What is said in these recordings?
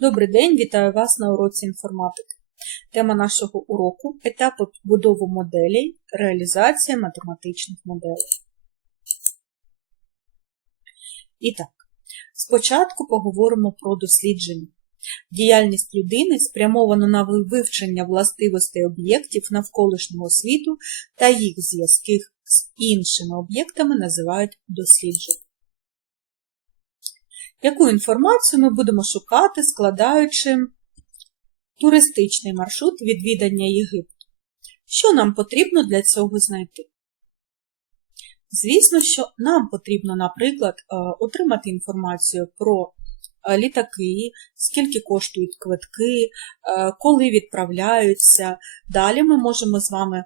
Добрий день, вітаю вас на уроці інформатики. Тема нашого уроку – етапи побудови моделей, реалізація математичних моделей. І так, спочатку поговоримо про дослідження. Діяльність людини спрямована на вивчення властивостей об'єктів навколишнього світу та їх зв'язків з іншими об'єктами називають дослідженням. Яку інформацію ми будемо шукати, складаючи туристичний маршрут відвідання Єгипту? Що нам потрібно для цього знайти? Звісно, що нам потрібно, наприклад, е, отримати інформацію про е, літаки, скільки коштують квитки, е, коли відправляються. Далі ми можемо з вами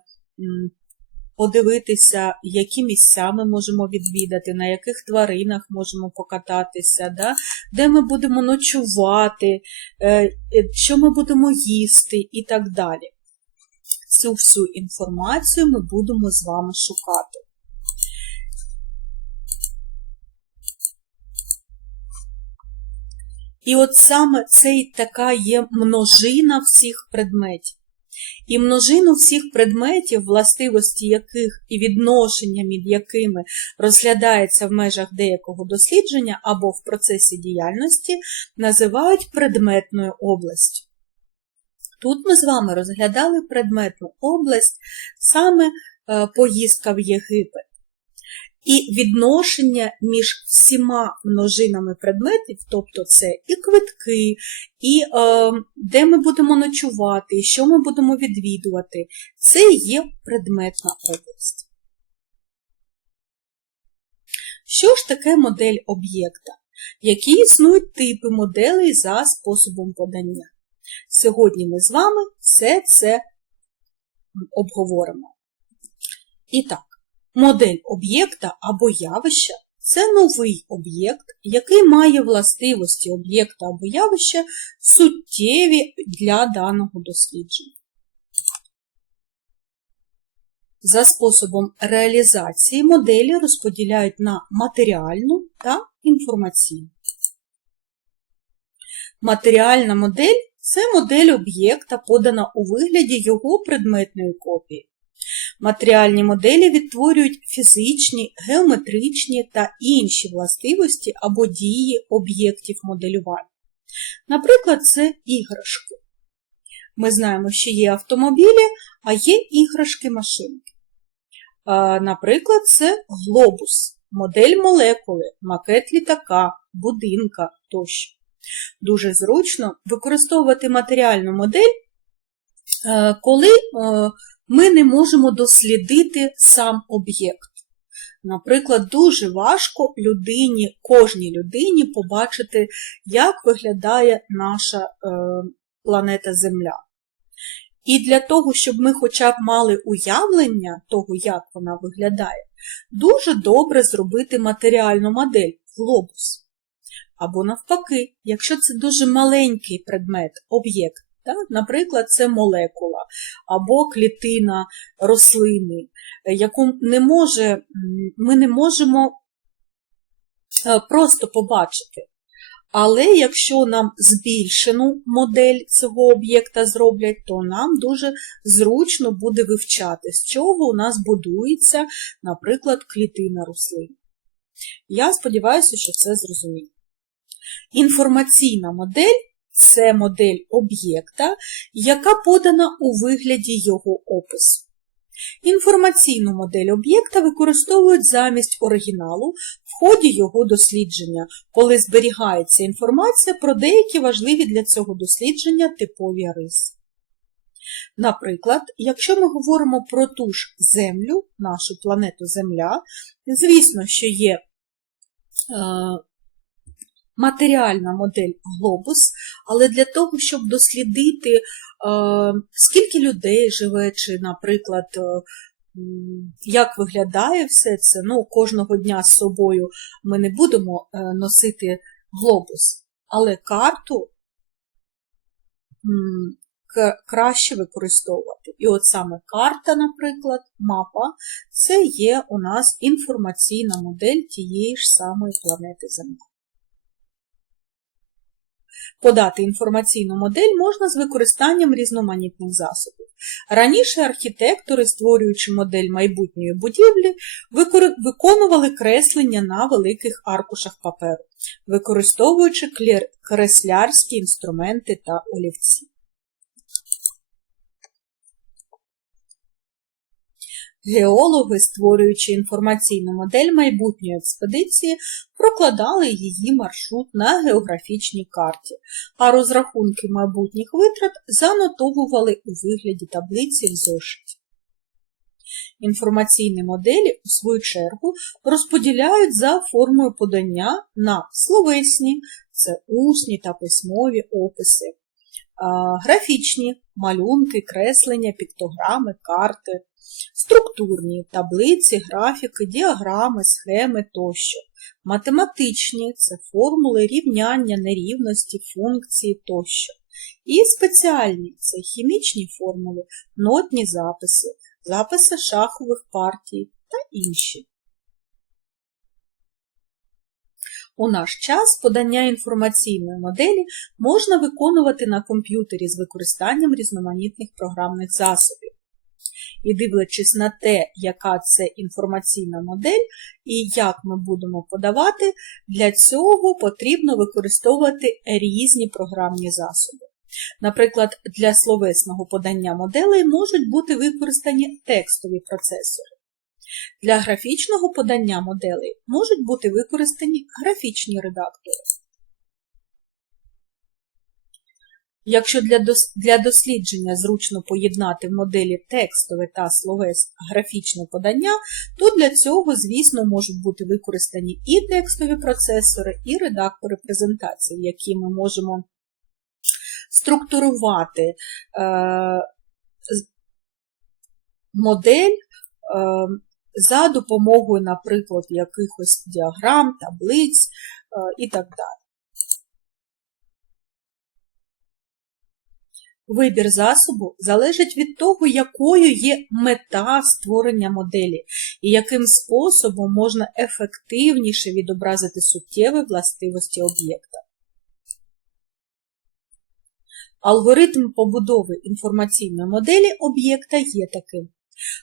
подивитися, які місця ми можемо відвідати, на яких тваринах можемо покататися, да? де ми будемо ночувати, е, що ми будемо їсти і так далі. Цю всю інформацію ми будемо з вами шукати. І от саме це така є множина всіх предметів і множину всіх предметів, властивості яких і відношення між якими розглядається в межах деякого дослідження або в процесі діяльності, називають предметною областю. Тут ми з вами розглядали предметну область саме е, поїздка в Єгипет і відношення між всіма множинами предметів, тобто це і квитки, і е, де ми будемо ночувати, і що ми будемо відвідувати, це є предметна область. Що ж таке модель об'єкта? Які існують типи моделей за способом подання? Сьогодні ми з вами все це обговоримо. І так, Модель об'єкта або явища це новий об'єкт, який має властивості об'єкта або явища суттєві для даного дослідження. За способом реалізації моделі розподіляють на матеріальну та інформаційну. Матеріальна модель це модель об'єкта, подана у вигляді його предметної копії. Матеріальні моделі відтворюють фізичні, геометричні та інші властивості або дії об'єктів моделювання. Наприклад, це іграшки. Ми знаємо, що є автомобілі, а є іграшки-машинки. Наприклад, це глобус, модель молекули, макет літака, будинка тощо. Дуже зручно використовувати матеріальну модель, е, коли е, ми не можемо дослідити сам об'єкт. Наприклад, дуже важко людині, кожній людині побачити, як виглядає наша е, планета Земля. І для того, щоб ми хоча б мали уявлення того, як вона виглядає, дуже добре зробити матеріальну модель глобус. Або навпаки, якщо це дуже маленький предмет, об'єкт? Наприклад, це молекула або клітина рослини, яку не може, ми не можемо е, просто побачити. Але якщо нам збільшену модель цього об'єкта зроблять, то нам дуже зручно буде вивчати, з чого у нас будується, наприклад, клітина рослини. Я сподіваюся, що це зрозуміло. Інформаційна модель це модель об'єкта, яка подана у вигляді його опису. Інформаційну модель об'єкта використовують замість оригіналу в ході його дослідження, коли зберігається інформація про деякі важливі для цього дослідження типові риси. Наприклад, якщо ми говоримо про ту ж Землю, нашу планету Земля, звісно, що є е, матеріальна модель глобус, але для того, щоб дослідити, е, скільки людей живе, чи, наприклад, е, як виглядає все це, ну, кожного дня з собою ми не будемо е, носити глобус, але карту краще використовувати. І от саме карта, наприклад, мапа, це є у нас інформаційна модель тієї ж самої планети Земля. Подати інформаційну модель можна з використанням різноманітних засобів. Раніше архітектори, створюючи модель майбутньої будівлі, виконували креслення на великих аркушах паперу, використовуючи креслярські інструменти та олівці. Геологи, створюючи інформаційну модель майбутньої експедиції, прокладали її маршрут на географічній карті, а розрахунки майбутніх витрат занотовували у вигляді таблиці в зошиті. Інформаційні моделі, у свою чергу, розподіляють за формою подання на словесні, це усні та письмові описи, графічні малюнки, креслення, піктограми, карти, структурні таблиці, графіки, діаграми, схеми тощо, математичні це формули, рівняння, нерівності, функції тощо. І спеціальні це хімічні формули, нотні записи, записи шахових партій та інші. У наш час подання інформаційної моделі можна виконувати на комп'ютері з використанням різноманітних програмних засобів. І дивлячись на те, яка це інформаційна модель і як ми будемо подавати, для цього потрібно використовувати різні програмні засоби. Наприклад, для словесного подання моделей можуть бути використані текстові процесори. Для графічного подання моделей можуть бути використані графічні редактори. Якщо для, для дослідження зручно поєднати в моделі текстове та словес графічне подання, то для цього, звісно, можуть бути використані і текстові процесори, і редактори презентації, які ми можемо структурувати е... модель е... за допомогою, наприклад, якихось діаграм, таблиць е... і так далі. Вибір засобу залежить від того, якою є мета створення моделі і яким способом можна ефективніше відобразити суттєві властивості об'єкта. Алгоритм побудови інформаційної моделі об'єкта є таким.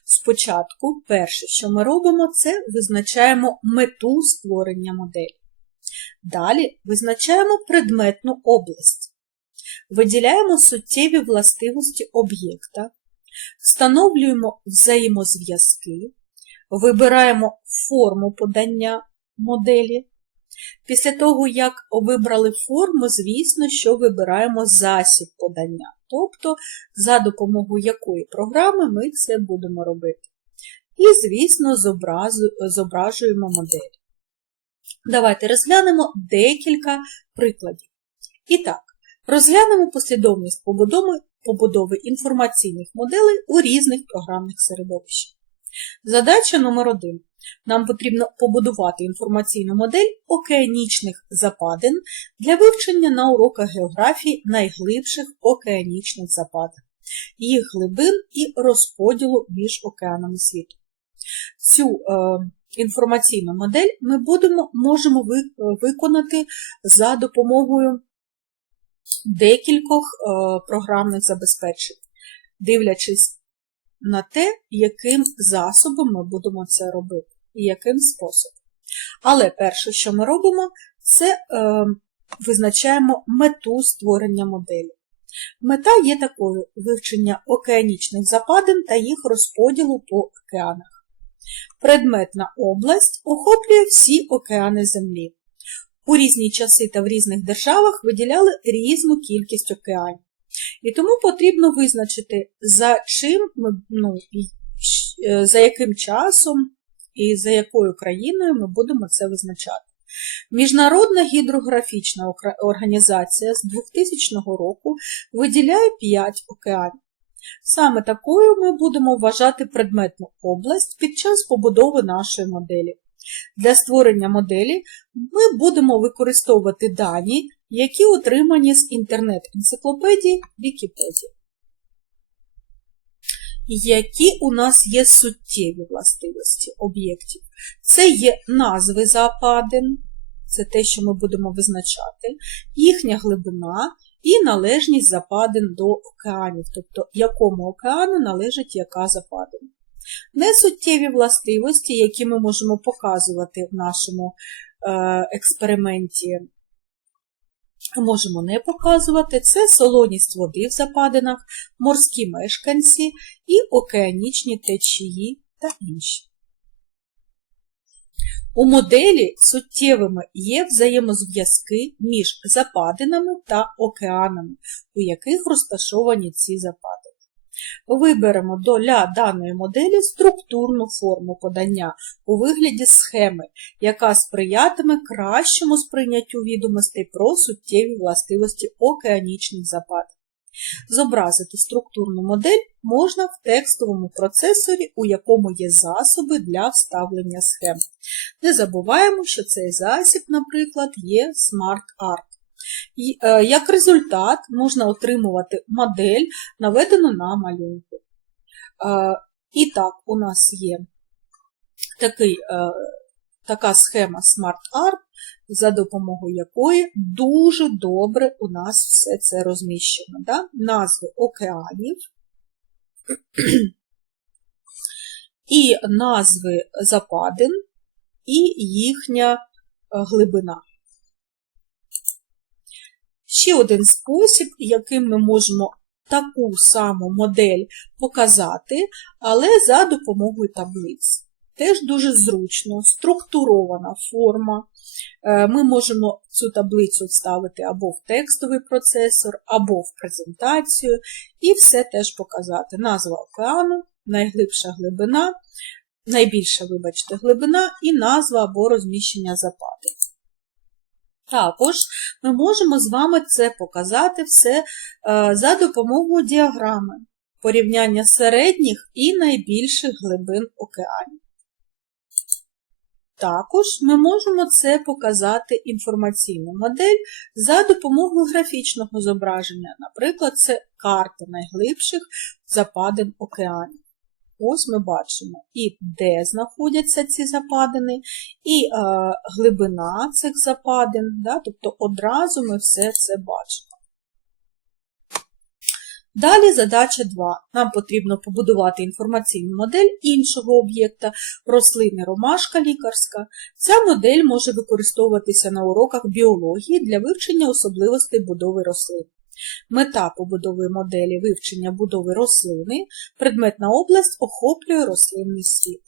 Спочатку, перше, що ми робимо, це визначаємо мету створення моделі. Далі визначаємо предметну область. Виділяємо суттєві властивості об'єкта, встановлюємо взаємозв'язки, вибираємо форму подання моделі. Після того, як вибрали форму, звісно, що вибираємо засіб подання, тобто за допомогою якої програми ми це будемо робити. І, звісно, зображуємо модель. Давайте розглянемо декілька прикладів. І так, Розглянемо послідовність побудови, побудови інформаційних моделей у різних програмних середовищах. Задача номер 1. Нам потрібно побудувати інформаційну модель океанічних западин для вивчення на уроках географії найглибших океанічних западин, їх глибин і розподілу між океанами світу. Цю е, інформаційну модель ми будемо, можемо ви- виконати за допомогою декількох е, програмних забезпечень, дивлячись на те, яким засобом ми будемо це робити і яким способом. Але перше, що ми робимо, це е, визначаємо мету створення моделі. Мета є такою вивчення океанічних западин та їх розподілу по океанах. Предметна область охоплює всі океани Землі. У різні часи та в різних державах виділяли різну кількість океанів. І тому потрібно визначити, за чим ми, ну, е, за яким часом і за якою країною ми будемо це визначати. Міжнародна гідрографічна організація з 2000 року виділяє 5 океанів. Саме такою ми будемо вважати предметну область під час побудови нашої моделі. Для створення моделі ми будемо використовувати дані, які отримані з інтернет-енциклопедії Вікіпедії. Які у нас є суттєві властивості об'єктів? Це є назви западин, це те, що ми будемо визначати, їхня глибина і належність западин до океанів, тобто якому океану належить яка западина. Несуттєві властивості, які ми можемо показувати в нашому е, експерименті, можемо не показувати, це солоність води в западинах, морські мешканці і океанічні течії та інші. У моделі суттєвими є взаємозв'язки між западинами та океанами, у яких розташовані ці западини. Виберемо для даної моделі структурну форму подання у вигляді схеми, яка сприятиме кращому сприйняттю відомостей про суттєві властивості океанічних западин. Зобразити структурну модель можна в текстовому процесорі, у якому є засоби для вставлення схем. Не забуваємо, що цей засіб, наприклад, є SmartArt. Е, Як результат можна отримувати модель, наведену на малюнку. Е, І так, у нас є такий, е, така схема SmartArt, за допомогою якої дуже добре у нас все це розміщено. Да? Назви океанів і назви западин і їхня глибина. Ще один спосіб, яким ми можемо таку саму модель показати, але за допомогою таблиць. Теж дуже зручно, структурована форма. Е, Ми можемо цю таблицю вставити або в текстовий процесор, або в презентацію, і все теж показати. Назва океану, найглибша глибина, найбільша, вибачте, глибина і назва або розміщення западин. Також ми можемо з вами це показати все е, за допомогою діаграми порівняння середніх і найбільших глибин океанів. Також ми можемо це показати інформаційну модель за допомогою графічного зображення. Наприклад, це карта найглибших западин океанів. Ось ми бачимо і де знаходяться ці западини, і е, глибина цих западин, да, тобто одразу ми все це бачимо. Далі задача 2. Нам потрібно побудувати інформаційну модель іншого об'єкта, рослини ромашка лікарська. Ця модель може використовуватися на уроках біології для вивчення особливостей будови рослин. Мета побудови моделі вивчення будови рослини, предметна область охоплює рослинний світ.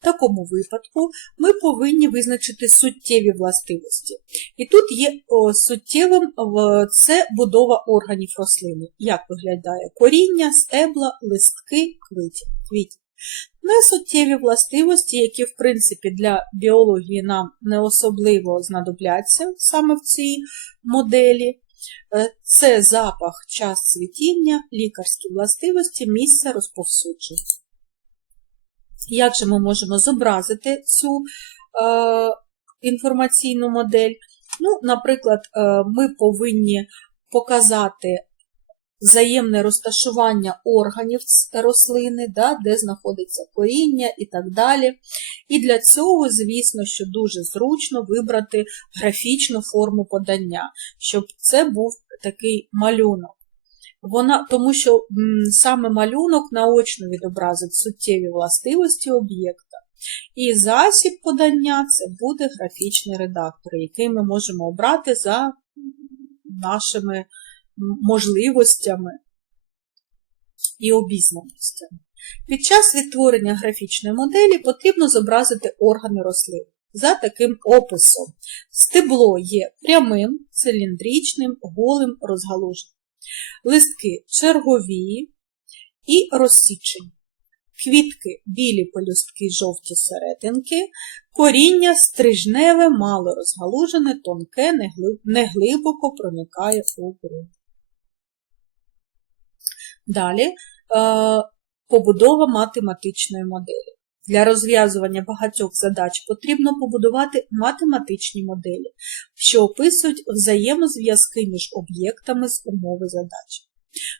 В такому випадку ми повинні визначити суттєві властивості. І тут є суттєвим це будова органів рослини, як виглядає коріння, стебла, листки, квітів. Несуттєві властивості, які, в принципі, для біології нам не особливо знадобляться саме в цій моделі, е, це запах, час цвітіння, лікарські властивості, місце розповсюдження. Як же ми можемо зобразити цю е, інформаційну модель? Ну, Наприклад, е, ми повинні показати взаємне розташування органів рослини, да, де знаходиться коріння і так далі. І для цього, звісно, що дуже зручно вибрати графічну форму подання, щоб це був такий малюнок. Вона, тому що м, саме малюнок наочно відобразить суттєві властивості об'єкта. І засіб подання це буде графічний редактор, який ми можемо обрати за нашими можливостями і обізнаністями. Під час відтворення графічної моделі потрібно зобразити органи рослин за таким описом. Стебло є прямим, циліндричним, голим, розгалуженим. Листки чергові і розсічені. Квітки білі пелюстки, жовті серединки, коріння стрижневе, мало розгалужене, тонке, неглибоко проникає у ґрунт. Далі е, побудова математичної моделі. Для розв'язування багатьох задач потрібно побудувати математичні моделі, що описують взаємозв'язки між об'єктами з умови задачі.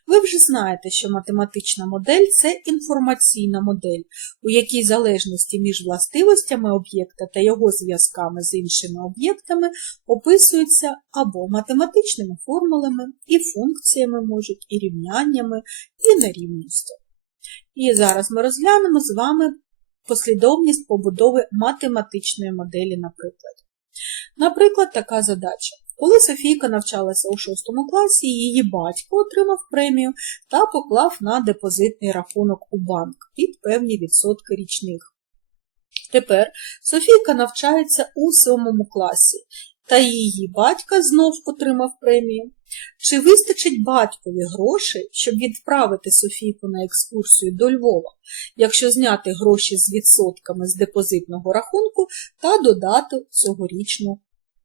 Ви вже знаєте, що математична модель це інформаційна модель, у якій залежності між властивостями об'єкта та його зв'язками з іншими об'єктами описуються або математичними формулами, і функціями можуть, і рівняннями, і нерівністю. І зараз ми розглянемо з вами послідовність побудови математичної моделі, наприклад. Наприклад, така задача. Коли Софійка навчалася у 6 класі, її батько отримав премію та поклав на депозитний рахунок у банк під певні відсотки річних. Тепер Софійка навчається у 7 класі, та її батька знов отримав премію. Чи вистачить батькові грошей, щоб відправити Софійку на екскурсію до Львова, якщо зняти гроші з відсотками з депозитного рахунку та додати цьогорічну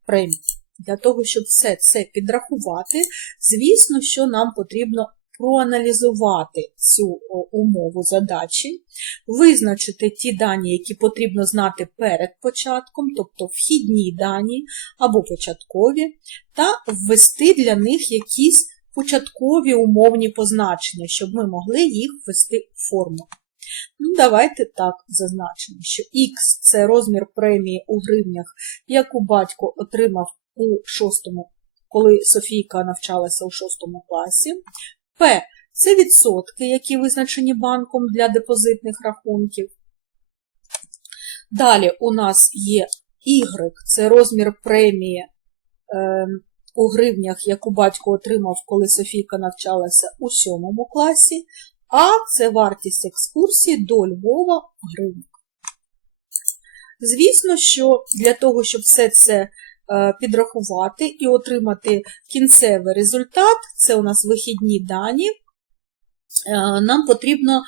премію? Для того, щоб все це підрахувати, звісно, що нам потрібно проаналізувати цю умову задачі, визначити ті дані, які потрібно знати перед початком, тобто вхідні дані або початкові, та ввести для них якісь початкові умовні позначення, щоб ми могли їх ввести в форму. Ну, Давайте так зазначимо, що Х це розмір премії у гривнях, яку батько отримав у шостому, коли Софійка навчалася у шостому класі. П це відсотки, які визначені банком для депозитних рахунків. Далі у нас є Y, це розмір премії е, у гривнях, яку батько отримав, коли Софійка навчалася у сьомому класі, А це вартість екскурсії до Львова в. Звісно, що для того, щоб все це підрахувати і отримати кінцевий результат, це у нас вихідні дані, нам потрібно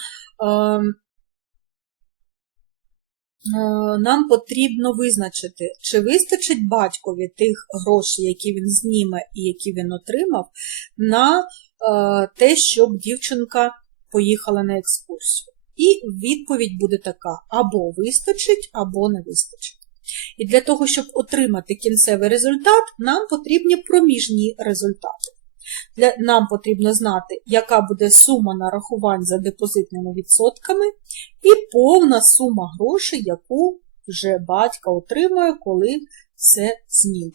нам потрібно визначити, чи вистачить батькові тих грошей, які він зніме і які він отримав, на те, щоб дівчинка поїхала на екскурсію. І відповідь буде така: або вистачить, або не вистачить. І для того, щоб отримати кінцевий результат, нам потрібні проміжні результати. Для, Нам потрібно знати, яка буде сума нарахувань за депозитними відсотками, і повна сума грошей, яку вже батька отримує, коли це змін.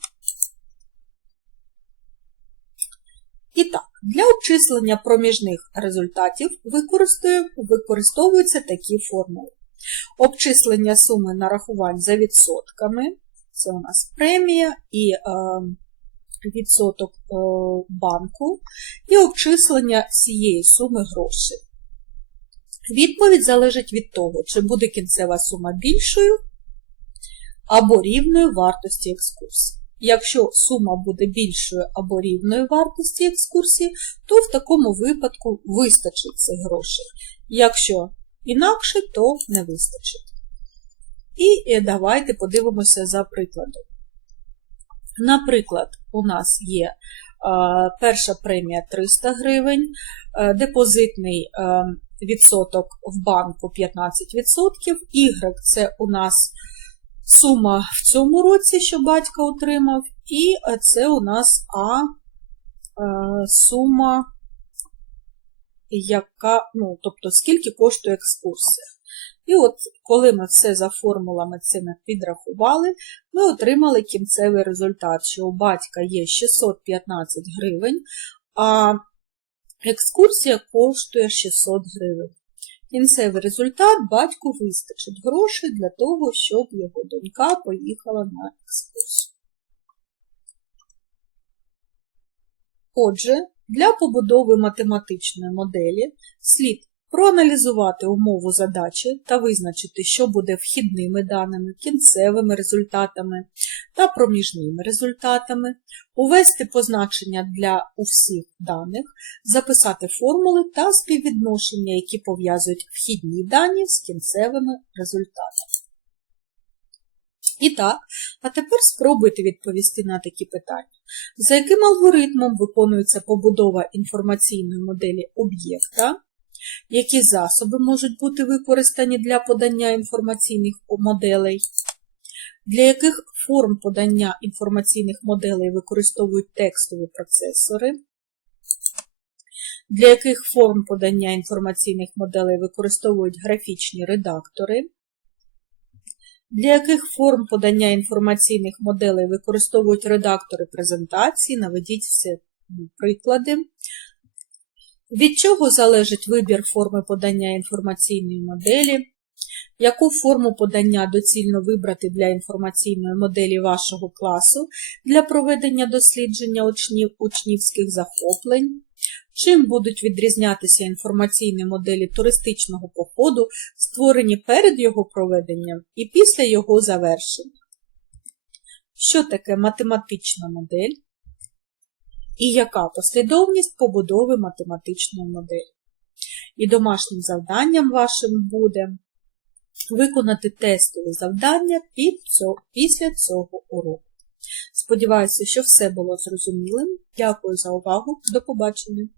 І так, для обчислення проміжних результатів використовуються такі формули. Обчислення суми нарахувань за відсотками. Це у нас премія і е, відсоток е, банку, і обчислення цієї суми грошей. Відповідь залежить від того, чи буде кінцева сума більшою або рівною вартості екскурсії. Якщо сума буде більшою або рівною вартості екскурсії, то в такому випадку вистачить цих грошей. Якщо інакше, то не вистачить. І е, давайте подивимося за прикладом. Наприклад, у нас є перша премія 300 гривень, е, депозитний е, відсоток в банку 15%, Y це у нас сума в цьому році, що батько отримав, і це у нас А сума яка, ну, тобто, скільки коштує екскурсія. І от, коли ми все за формулами цими підрахували, ми отримали кінцевий результат, що у батька є 615 гривень, а екскурсія коштує 600 гривень. Кінцевий результат батьку вистачить грошей для того, щоб його донька поїхала на екскурсію. Отже, для побудови математичної моделі слід проаналізувати умову задачі та визначити, що буде вхідними даними, кінцевими результатами та проміжними результатами, увести позначення для усіх даних, записати формули та співвідношення, які пов'язують вхідні дані з кінцевими результатами. І так, а тепер спробуйте відповісти на такі питання. За яким алгоритмом виконується побудова інформаційної моделі об'єкта? Які засоби можуть бути використані для подання інформаційних моделей? Для яких форм подання інформаційних моделей використовують текстові процесори? для яких форм подання інформаційних моделей використовують графічні редактори, для яких форм подання інформаційних моделей використовують редактори презентації, наведіть все приклади. Від чого залежить вибір форми подання інформаційної моделі? Яку форму подання доцільно вибрати для інформаційної моделі вашого класу для проведення дослідження учнів, учнівських захоплень? Чим будуть відрізнятися інформаційні моделі туристичного походу, створені перед його проведенням і після його завершення? Що таке математична модель? І яка послідовність побудови математичної моделі? І домашнім завданням вашим буде виконати тестові завдання після цього уроку. Сподіваюся, що все було зрозумілим. Дякую за увагу. До побачення!